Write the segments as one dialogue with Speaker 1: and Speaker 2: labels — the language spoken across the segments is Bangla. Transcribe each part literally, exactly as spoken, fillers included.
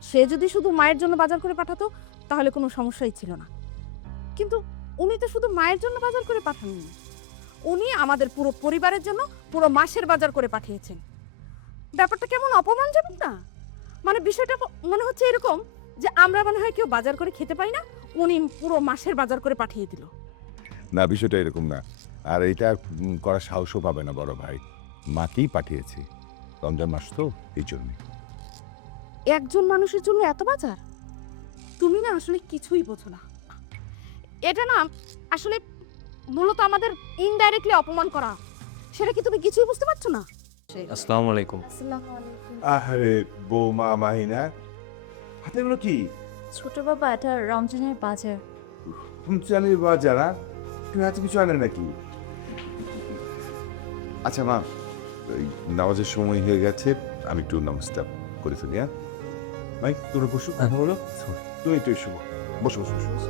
Speaker 1: সে যদি শুধু মায়ের জন্য বাজার করে পাঠাতো তাহলে কোনো সমস্যাই ছিল না, কিন্তু উনি তো শুধু মায়ের জন্য বাজার করে পাঠাননি, উনি আমাদের পুরো পরিবারের জন্য পুরো মাসের বাজার করে পাঠিয়েছেন। ব্যাপারটা কেমন অপমানজনক না? মানে বিষয়টা মনে হচ্ছে এরকম যে আমরা মনে হয় কেউ বাজার করে খেতে পাই না, উনি পুরো মাসের বাজার করে পাঠিয়ে দিল।
Speaker 2: না, বিষয়টা এরকম না। আর এটা উম, করার সাহসও পাবে না বড় ভাই। মাকেই পাঠিয়েছি, রমজান মাস তো এই জন্যে।
Speaker 1: একজন মানুষের জন্য এত বাজার? তুমি না আসলে কিছুই বোঝো না। এটা না আসলে মূলত আমাদের ইনডাইরেক্টলি অপমান করা, সেটা কি তুমি কিছুই বুঝতে পারছো না?
Speaker 3: আসসালামু আলাইকুম।
Speaker 2: আরে বৌমা মাহিনা, হাতে এগুলো কি?
Speaker 4: ছোট বাবা, এটা রমজানের বাজার।
Speaker 2: রমজানের বাজার? আর তুমি হাতে কিছু আনে নাকি? আচ্ছা মা, ওই নামাজের সময় হয়ে গেছে, আমি একটু নামাজটা করে ফেলি। হ্যাঁ ভাই, তোরা বসো, কথা বলো। তুমি একটু এসো, বসো বসো বসো।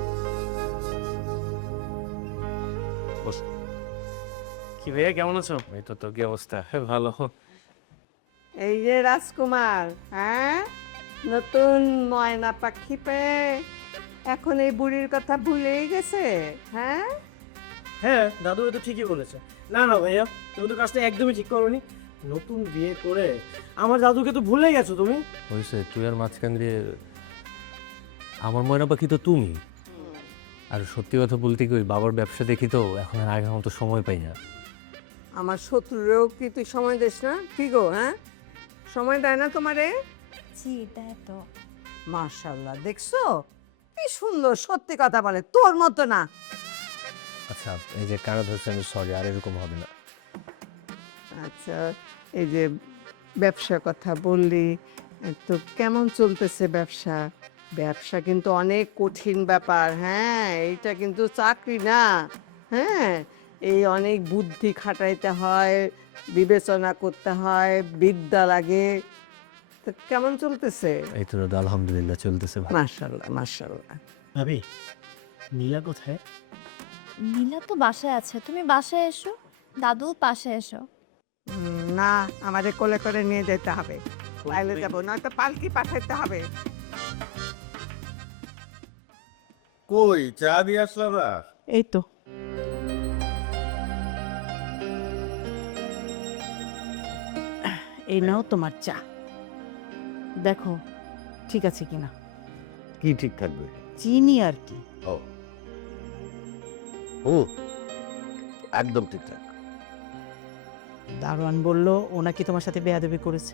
Speaker 3: কি ভাইয়া কেমন আছো? এই তো তো কি অবস্থা? হ্যাঁ ভালো।
Speaker 5: এই যে রাজকুমার, হ্যাঁ, নতুন ময়না পাখি পেয়ে এখন এই বুড়ির কথা ভুলেই গেছে। হ্যাঁ,
Speaker 6: হ্যাঁ দাদু তো ঠিকই বলেছে। না না ভাইয়া, তুমি তো কাজটা একদমই ঠিক করোনি। নতুন বিয়ে করে আমার দাদুকে তো ভুলে গেছো তুমি।
Speaker 3: হয়েছে তুই আর মাঝখান দিয়ে আমার ময়না পাখি তো তুমি। আর সত্যি কথা বলতে কি, ওই বাবার ব্যবসা দেখি তো এখন আর আগের মতো সময় পাই না।
Speaker 5: আমার শত্রুরেও কি তুই সময় দিস না? কি গো, হ্যাঁ, সময় দেয় না তোমারে?
Speaker 4: জি দেয় তো।
Speaker 5: মার্শাল্লাহ, দেখছো কি সুন্দর সত্যি কথা বলে, তোর মতো না।
Speaker 3: আচ্ছা এই যে কানা ধরছে, আমি সরি, আর এরকম হবে না।
Speaker 5: আচ্ছা, এই যে ব্যবসার কথা বললি, তো কেমন চলতেছে ব্যবসা? ব্যবসা কিন্তু অনেক কঠিন ব্যাপার। হ্যাঁ, এইটা কিন্তু চাকরি না। হ্যাঁ, এই অনেক বুদ্ধি খাটাইতে হয়, বিবেচনা করতে হয়, বিদ্যা লাগে। তো কেমন চলতেছে?
Speaker 3: এই তো দাদা আলহামদুলিল্লাহ চলতেছে ভালো।
Speaker 5: মাশাল্লাহ মাশাল্লাহ।
Speaker 6: ভাবি, নীলা কোথায়?
Speaker 4: নীলা তো বাসায় আছে, তুমি বাসায় এসো, দাদু পাশে এসো।
Speaker 5: উম, না, আমাদের কোলে করে নিয়ে যেতে হবে, তাইলে যাবো, নয়তো পালকি পাঠাইতে হবে।
Speaker 2: কই চা দিয়ে আসলাম না?
Speaker 5: এই তো এই নাও তোমার চা, দেখো ঠিক আছে কিনা।
Speaker 2: কি ঠিক থাকবে?
Speaker 5: চিনি আর কি।
Speaker 2: ও হুম, একদম ঠিকঠাক।
Speaker 5: দারোয়ান বলল ও নাকি তোমার সাথে বেয়াদবি করেছে।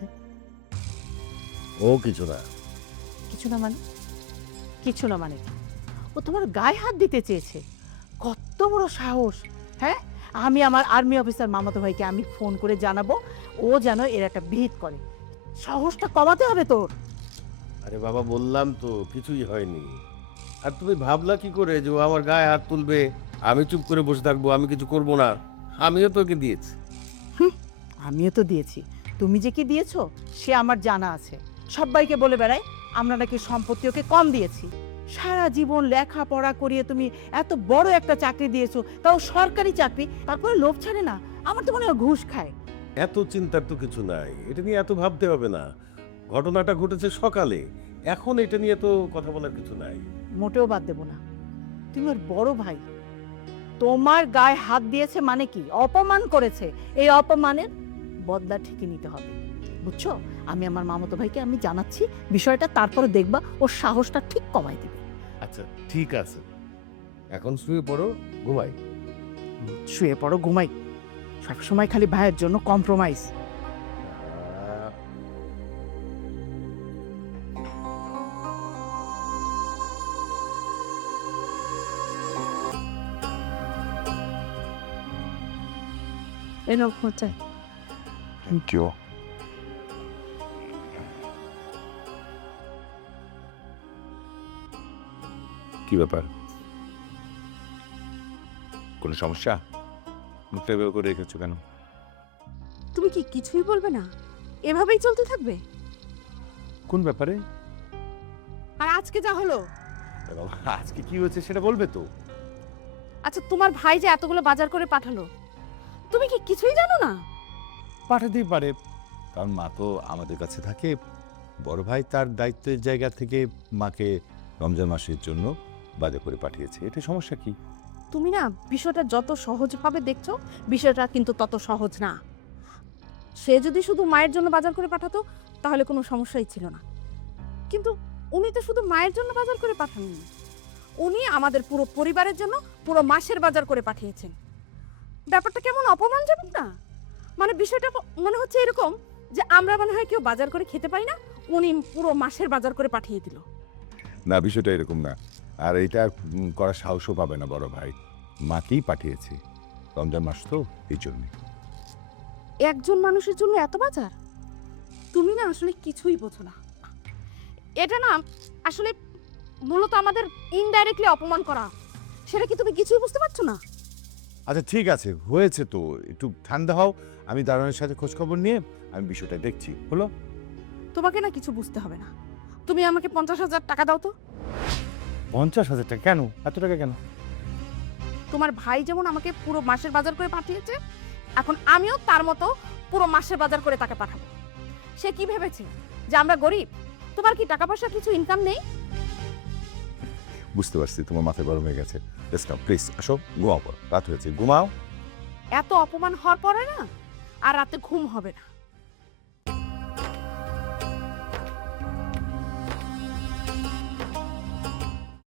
Speaker 2: ও কিছু না।
Speaker 5: কিছু না মানে? কিছু না মানে কি? ও তোমার গায়ে হাত দিতে চেয়েছে। কত বড় সাহস! হ্যাঁ, আমি আমার আর্মি অফিসার মামাতো ভাইকে আমি ফোন করে জানাবো, ও যেন এর একটা বিহিত করে। সাহসটা কমাতে হবে তোর।
Speaker 7: আরে বাবা, বললাম তো কিছুই হয়নি। আর তুমি ভাবলা কি করে যে ও আমার গায়ে হাত তুলবে, আমি চুপ করে বসে থাকবো, আমি কিছু করব না? আমিও তোকে দিয়েছি।
Speaker 5: আমিও তো দিয়েছি, তুমি যে কি দিয়েছো সে আমার জানা আছে। সবাইকে বলে বেড়াই আমরা নাকি সম্পত্তি ওকে কম দিয়েছি। সারা জীবন লেখাপড়া করিয়ে তুমি এত বড় একটা চাকরি দিয়েছো, তাও সরকারি চাকরি, তারপরে লোভ ছাড়ে না। আমার তো মনে হয় ঘুষ খায়।
Speaker 7: এত চিন্তার তো কিছু নাই, এটা নিয়ে এত ভাবতে হবে না। ঘটনাটা ঘটেছে সকালে, এখন এটা নিয়ে তো কথা বলার কিছু নাই।
Speaker 5: মোটেও বাদ দেবো না। তুমি ওর বড় ভাই, তোমার গায়ে হাত দিয়েছে মানে কি? অপমান করেছে। এই অপমানের বদলা ঠিকই নিতে হবে, বুঝছো? আমি আমার মামাতো ভাইকে আমি জানাচ্ছি বিষয়টা, তারপরে দেখবা ওর সাহসটা ঠিক কমাই দিবে।
Speaker 7: আচ্ছা ঠিক আছে, এখন শুয়ে পড়ো, ঘুমাই।
Speaker 5: শুয়ে পড়ো, ঘুমাই। সবসময় খালি ভাইয়ের জন্য কম্প্রোমাইজ।
Speaker 7: আহ,
Speaker 4: এরকম হচ্ছে।
Speaker 2: Thank you. কি ব্যাপার, কোনো সমস্যা? মুখটা বের করে রেখেছো কেন?
Speaker 1: তুমি কি কিছুই বলবে না? এভাবেই চলতে থাকবে?
Speaker 2: কোন ব্যাপারে?
Speaker 1: আর আজকে যা হলো,
Speaker 2: আজকে কি হয়েছে সেটা বলবে তো।
Speaker 1: আচ্ছা তোমার ভাই যে এতগুলো বাজার করে পাঠালো, তুমি কি কিছুই জানো না?
Speaker 2: পাঠাতেই পারে, কারণ মা তো আমাদের কাছে থাকে, বড় ভাই তার দায়িত্বের জায়গা থেকে মাকে রমজান মাসের জন্য বাজার করে পাঠিয়েছে, এটা সমস্যা কি?
Speaker 1: তুমি না বিষয়টা যত সহজভাবে দেখছো, বিষয়টা কিন্তু তত সহজ না। সে যদি শুধু মায়ের জন্য বাজার করে পাঠাতো তাহলে কোনো সমস্যাই ছিল না, কিন্তু উনি তো শুধু মায়ের জন্য বাজার করে পাঠাননি, উনি আমাদের পুরো পরিবারের জন্য পুরো মাসের বাজার করে পাঠিয়েছেন। ব্যাপারটা কেমন অপমানজনক না? মানে বিষয়টা মনে হচ্ছে এরকম যে আমরা মনে হয় কেউ বাজার করে খেতে পাই না, উনি পুরো মাসের বাজার করে পাঠিয়ে দিল।
Speaker 2: না, বিষয়টা এরকম না। আর এটা উম, করার সাহসও পাবে না বড় ভাই, মাকেই পাঠিয়েছে, রমজান মাস তো এই জন্যে।
Speaker 1: একজন মানুষের জন্য এত বাজার? তুমি না আসলে কিছুই বোঝো না। এটা না আসলে মূলত আমাদের ইনডাইরেক্টলি অপমান করা, সেটা কি তুমি কিছুই বুঝতে পারছো না?
Speaker 2: আচ্ছা ঠিক আছে, হয়েছে তো, একটু ঠান্ডা হও। আমি দারোয়ানের সাথে খোঁজখবর নিয়ে আমি বিষয়টা দেখছি, হলো?
Speaker 1: তোমাকে না কিছু বুঝতে হবে না, তুমি আমাকে পঞ্চাশ হাজার টাকা দাও তো।
Speaker 2: পঞ্চাশ হাজার টাকা কেন? এত টাকা কেন?
Speaker 1: তোমার ভাই যেমন আমাকে পুরো মাসের বাজার করে পাঠিয়েছে, এখন আমিও তার মতো পুরো মাসের বাজার করে তাকে পাঠাবো। সে কি ভেবেছে যে আমরা গরিব? তোমার কি টাকা পয়সা কিছু ইনকাম নেই?
Speaker 2: বুঝতে পারছি, তোমার মাথায় গরম হয়ে গেছে। প্লিজ আসো, ঘুমাও, রাত হয়েছে, ঘুমাও।
Speaker 1: এত অপমান হওয়ার পরে না আর রাতে ঘুম হবে না।